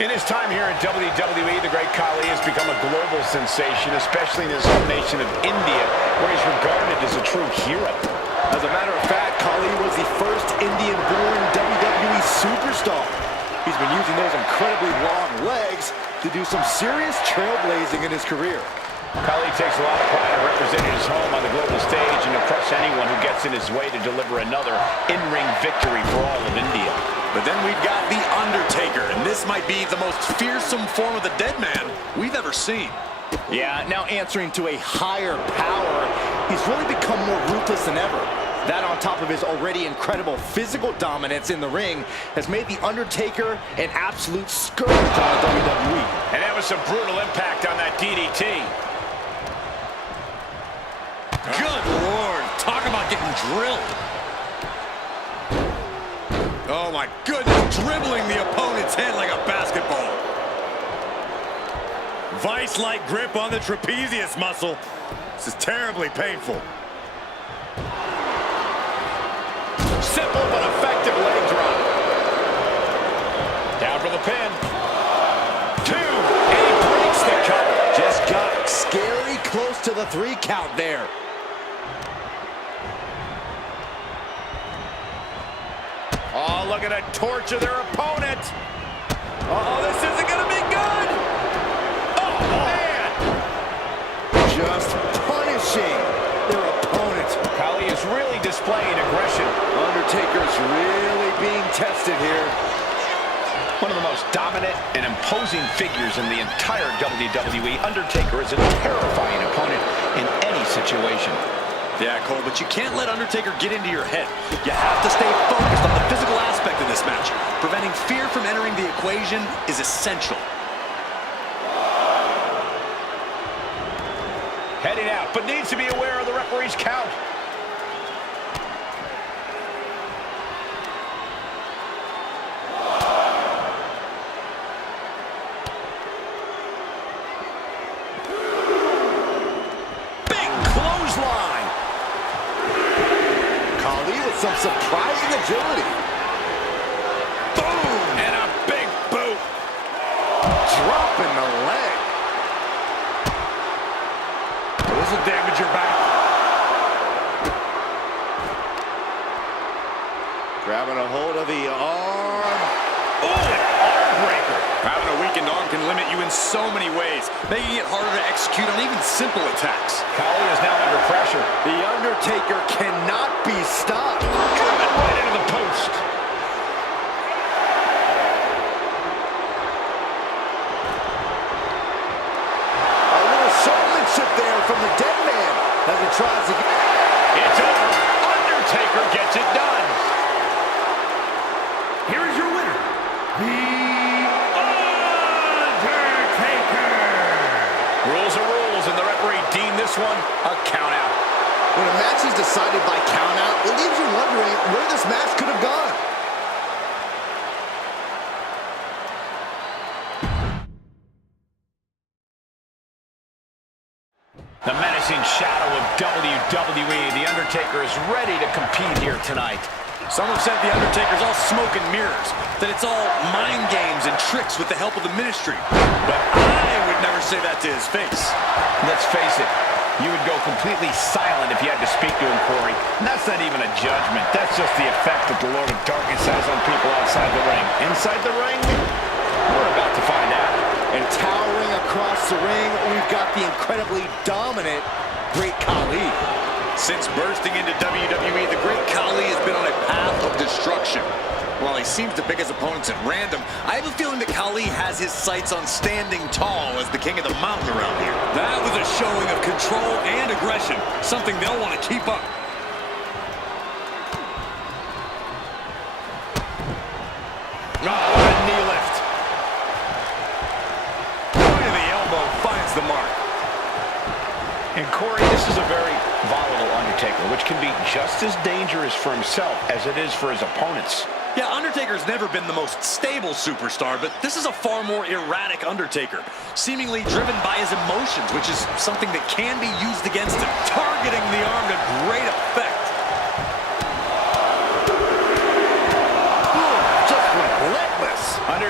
In his time here in WWE, the great Khali has become a global sensation, especially in his home nation of India, where he's regarded as a true hero. As a matter of fact, Khali was the first Indian-born WWE superstar. He's been using those incredibly long legs to do some serious trailblazing in his career. Khali takes a lot of pride in representing his home on the global stage and to crush anyone who gets in his way to deliver another in-ring victory for all of India. But then we've got the Undertaker, and this might be the most fearsome form of the dead man we've ever seen. Yeah, now answering to a higher power, he's really become more ruthless than ever. That on top of his already incredible physical dominance in the ring has made the Undertaker an absolute scourge on the WWE. And that was some brutal impact on that DDT. Good Lord, talk about getting drilled. Oh my goodness, dribbling the opponent's head like a basketball. Vice-like grip on the trapezius muscle. This is terribly painful. Simple but effective leg drop. Down for the pin. 2, and he breaks the cover. Just got scary close to the 3 count there. Oh, look at a torture their opponent. Oh, this isn't going to be good. Oh, man. Just punishing their opponent. Khali is really displaying aggression. Undertaker's really being tested here. One of the most dominant and imposing figures in the entire WWE, Undertaker is a terrifying opponent in any situation. Yeah, Cole, but you can't let Undertaker get into your head. You have to stay focused on the physical aspect of this match. Preventing fear from entering the equation is essential. Heading out, but needs to be aware of the referee's count. Some surprising agility. Boom! And a big boot. Dropping the leg. This will damage your back. Grabbing a hold of the arm. Oh, an arm breaker. Having a weakened arm can limit you in so many ways, making it harder to execute on even simple attacks. Khali is now under pressure. The Undertaker cannot be stopped. Driven right into the post. A little showmanship there from the dead man as he tries to get... It's over. Undertaker gets it done. Here is your winner, The Undertaker. Rules are rules, and the referee deemed this one a count out. When a match is decided by count out, it leaves you wondering where this match could have gone. The menacing shadow of WWE, The Undertaker is ready to compete here tonight. Some have said The Undertaker's all smoke and mirrors, that it's all mind games and tricks with the help of the ministry. But I would never say that to his face. Let's face it, you would go completely silent if you had to speak to him, Corey. And that's not even a judgment. That's just the effect that the Lord of Darkness has on people outside the ring. Inside the ring, we're about to find out. And towering across the ring, we've got the incredibly dominant Great Khali. Since bursting into WWE, the Great Khali has been on a path of destruction. While he seems to pick his opponents at random, I have a feeling that Khali has his sights on standing tall as the king of the mountain around here. That was a showing of control and aggression, something they'll want to keep up. Oh, what a knee lift. Point of the elbow finds the mark. And Corey, this is a very volatile Undertaker, which can be just as dangerous for himself as it is for his opponents. Yeah, Undertaker's never been the most stable superstar, but this is a far more erratic Undertaker, seemingly driven by his emotions, which is something that can be used against him, targeting the arm to great effect. Just relentless.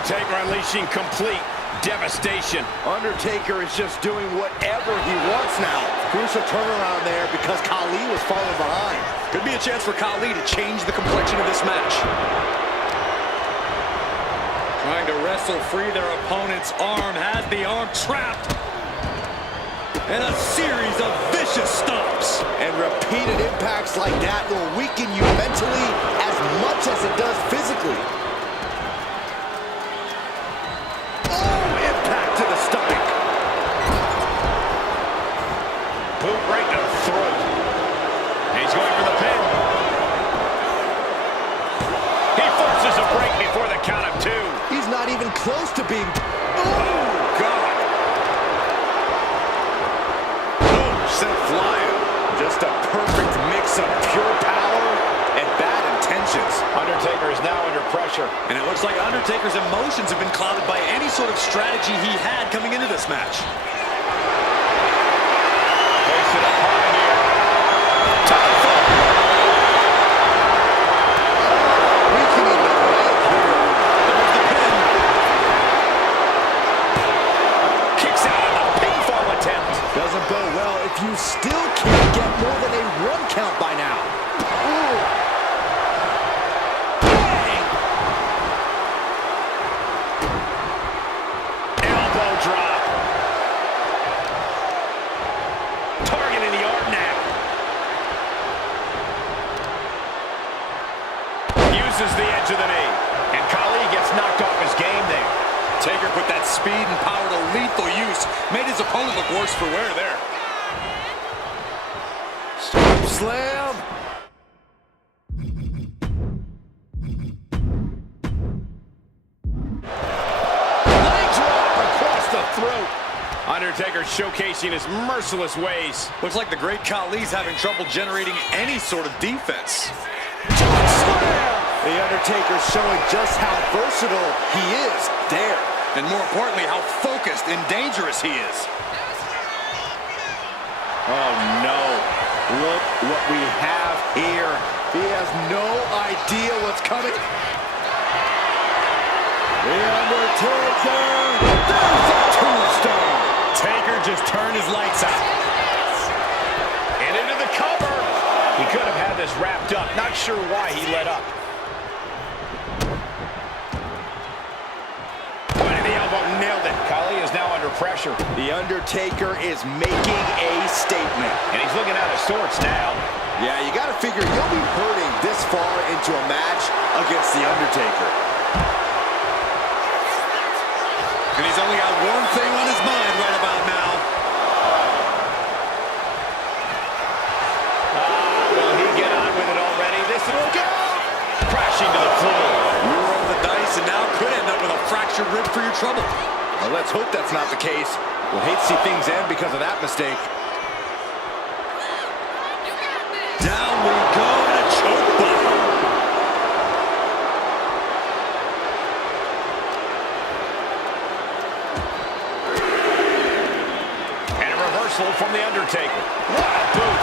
Undertaker unleashing complete devastation. Undertaker is just doing whatever he wants now. Crucial turnaround there because Khali was falling behind. Could be a chance for Khali to change the complexion of this match. Trying to wrestle free their opponent's arm, has the arm trapped. And a series of vicious stomps. And repeated impacts like that will weaken you mentally as much as it does physically. Oh, impact to the stomach. Boot right to the throat. He's going for the pin. He forces a break before the count of 2. He's not even close to being... Oh, God. Boom, sent flying. Just a perfect mix of pure power and bad intentions. Undertaker is now under pressure. And it looks like Undertaker's emotions have been clouded by any sort of strategy he had coming into this match. Place it up high here. Weakening the leg here. There's the pin. Kicks out of the pinfall attempt. Doesn't bode well if you still can't get more than a 1 count by now. Ooh. Bang! Elbow drop. Targeting the arm now. Uses the edge of the knee. And Khali gets knocked off his game there. Taker put that speed and power to lethal use. Made his opponent look worse for wear there. Slam. Leg drop across the throat. Undertaker showcasing his merciless ways. Looks like the great Khali's having trouble generating any sort of defense. The Undertaker showing just how versatile he is there. And more importantly, how focused and dangerous he is. Oh no. Look what we have here. He has no idea what's coming. The Undertaker. There's a tombstone. Taker just turned his lights out. And into the cover. He could have had this wrapped up. Not sure why he let up. Point of the elbow, nailed it. Khali is now under pressure. The Undertaker is making a statement. And he's looking out of sorts now. Yeah, you gotta figure you'll be hurting this far into a match against The Undertaker. And he's only got one thing on his mind right about now. Will he get on with it already? This will go. Crashing to the floor. You roll the dice and now could end up with a fractured rib for your trouble. Well, let's hope that's not the case. We'll hate to see things end because of that mistake. Down we go in a choke bomb. And a reversal from The Undertaker. What a boot.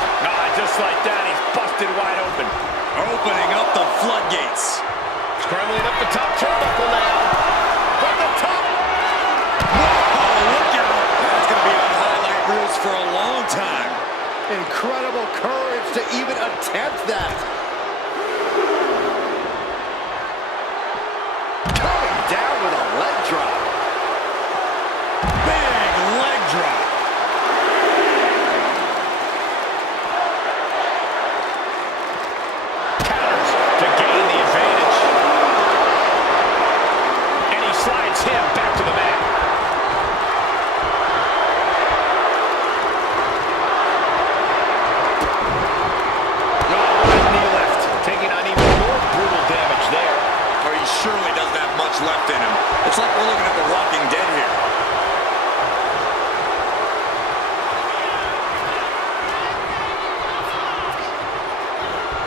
Just like that, he's busted wide open. Opening up the floodgates. Scrambling up the top turnbuckle now. From the top. Whoa, look out. That's going to be on highlight reels for a long time. Incredible courage to even attempt that. Coming down with a leg drop. Big leg drop. Counters to gain the advantage. And he slides him back to the mat. Knee lift, taking on even more brutal damage there. Or he surely doesn't have much left in him. It's like we're looking at the Walking Dead here.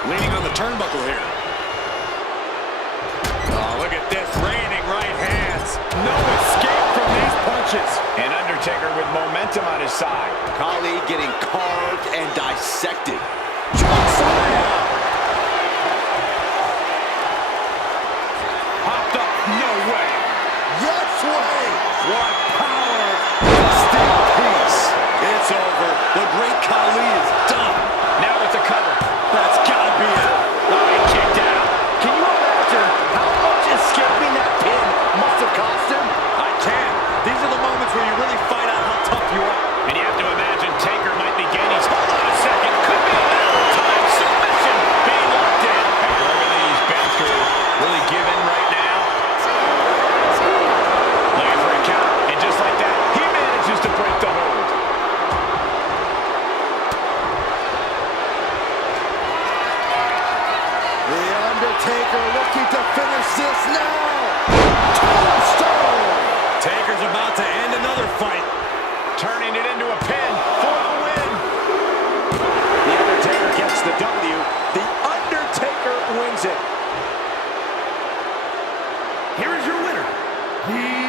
Leaning on the turnbuckle here. Oh, look at this, raining right hands. No escape from these punches. And Undertaker with momentum on his side. Khali getting carved and dissected. Slam! Popped up, no way. sway. What power. Distinct piece. It's over. The great Khali is done. Now with the cover. That's gotta be it. Oh, he kicked out. Can you imagine how much escaping that pin must have cost him? I can. These are the moments where you really find out how tough you are. And you have to imagine Taker might be gaining. Hold on a second. Could be a time submission being locked in. Hey, look at these bench crew really give in right now. Looking for a count. And just like that, he manages to break the hold. The Undertaker looking to finish this now. Tombstone. Taker's about to end another fight. Turning it into a pin for the win. The Undertaker gets the W. The Undertaker wins it. Here is your winner, the